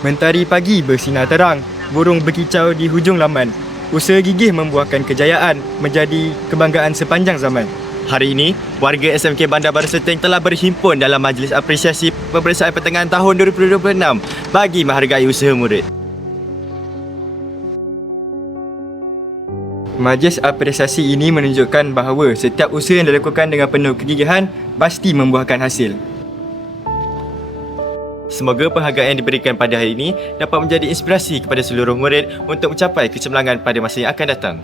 Mentari pagi bersinar terang, burung berkicau di hujung laman. Usaha gigih membuahkan kejayaan, menjadi kebanggaan sepanjang zaman. Hari ini, warga SMK Bandar Baru Serteng telah berhimpun dalam Majlis Apresiasi Peperiksaan Pertengahan tahun 2026 bagi menghargai usaha murid. Majlis apresiasi ini menunjukkan bahawa setiap usaha yang dilakukan dengan penuh kegigihan pasti membuahkan hasil. Semoga penghargaan yang diberikan pada hari ini dapat menjadi inspirasi kepada seluruh murid untuk mencapai kecemerlangan pada masa yang akan datang.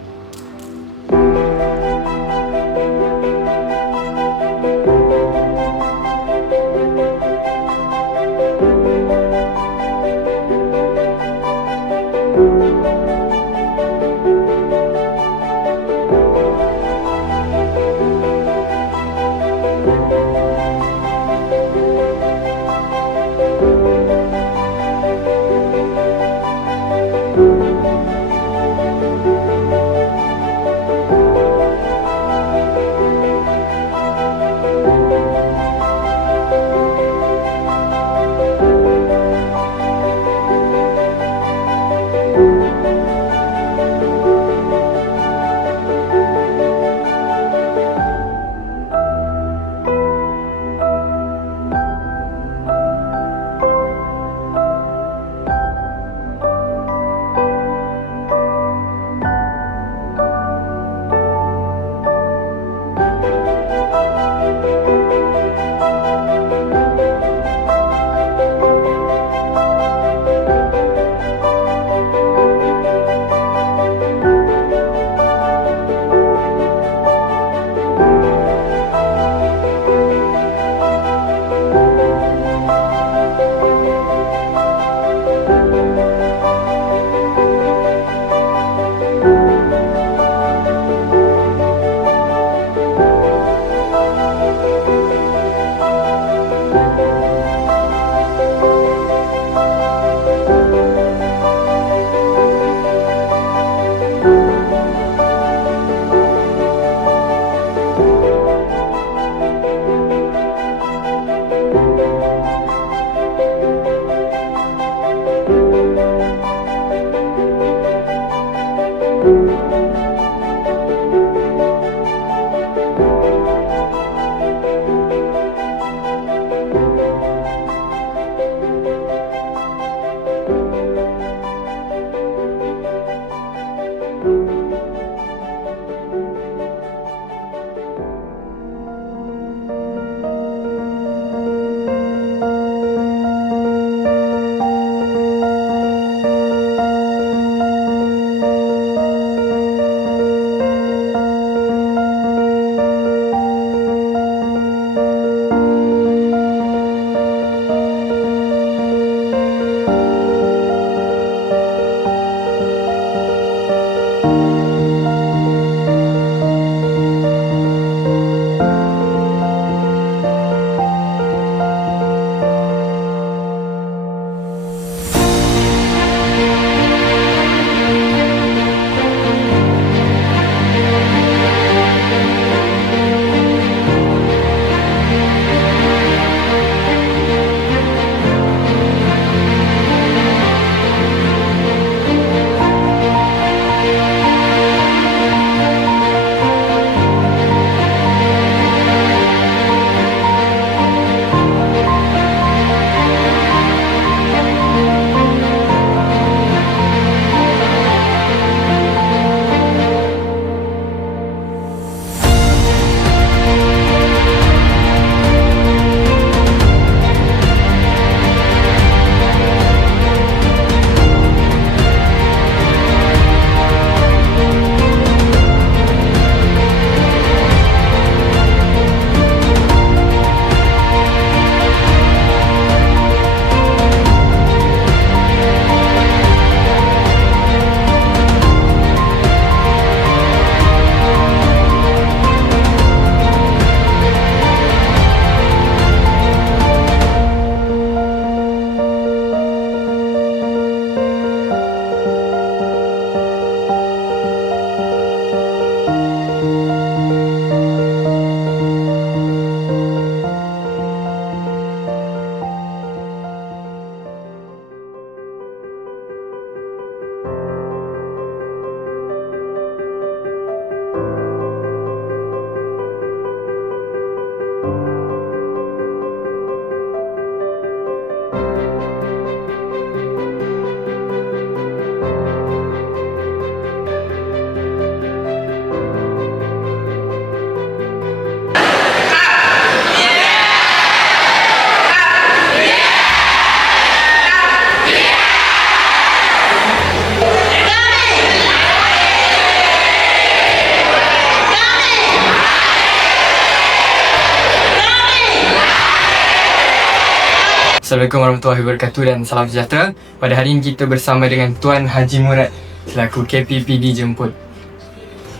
Assalamualaikum warahmatullahi wabarakatuh dan salam sejahtera. Pada hari ini kita bersama dengan Tuan Haji Murad selaku KPPD Jemput.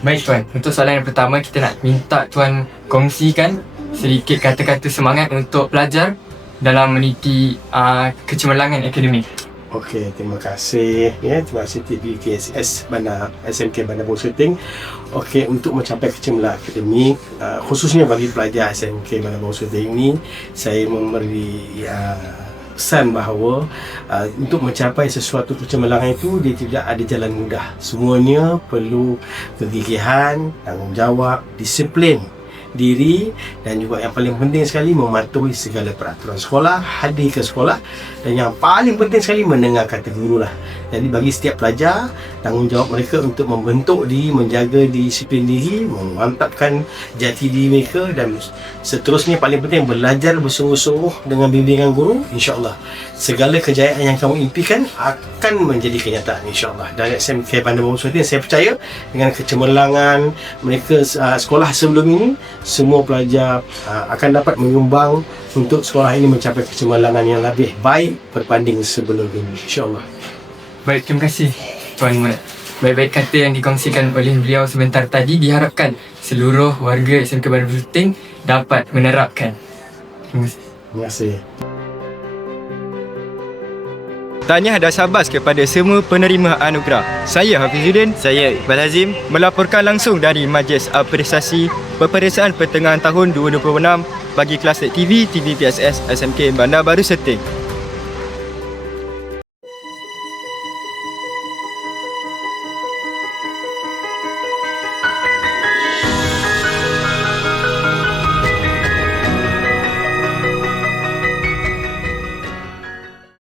Baik Tuan, untuk soalan yang pertama kita nak minta Tuan kongsikan sedikit kata-kata semangat untuk pelajar dalam meniti kecemerlangan akademik. Okey, terima kasih terima kasih TVPSS SMK Bandar Baru Serting. Okey, untuk mencapai kecemerlangan akademik, khususnya bagi pelajar SMK Bandar Baru Serting ini, saya memberi pesan bahawa untuk mencapai sesuatu kecemerlangan itu dia tidak ada jalan mudah. Semuanya perlu kegigihan, tanggungjawab, disiplin diri, dan juga yang paling penting sekali mematuhi segala peraturan sekolah, hadir ke sekolah, dan yang paling penting sekali mendengar kata guru lah. Jadi bagi setiap pelajar, tanggungjawab mereka untuk membentuk diri, menjaga disiplin diri, memantapkan jati diri mereka, dan seterusnya paling penting belajar bersungguh-sungguh dengan bimbingan guru. InsyaAllah segala kejayaan yang kamu impikan akan menjadi kenyataan, insyaAllah. Dan SMK Bandar Baru Serting, saya percaya dengan kecemerlangan mereka sekolah sebelum ini, semua pelajar akan dapat menyumbang untuk sekolah ini mencapai kecemerlangan yang lebih baik berbanding sebelum ini, insyaAllah. Baik, terima kasih Tuan Murad. Baik-baik kata yang dikongsikan oleh beliau sebentar tadi diharapkan seluruh warga SMK Bandar Baru Serting dapat menerapkan. Terima kasih. Terima kasih. Tahniah dan syabas kepada semua penerima anugerah. Saya Hafizuddin, saya Iqbal Hazim melaporkan langsung dari Majlis Apresiasi Peperiksaan Pertengahan Tahun 2026 bagi kelas TV TVPSS SMK Bandar Baru Serting.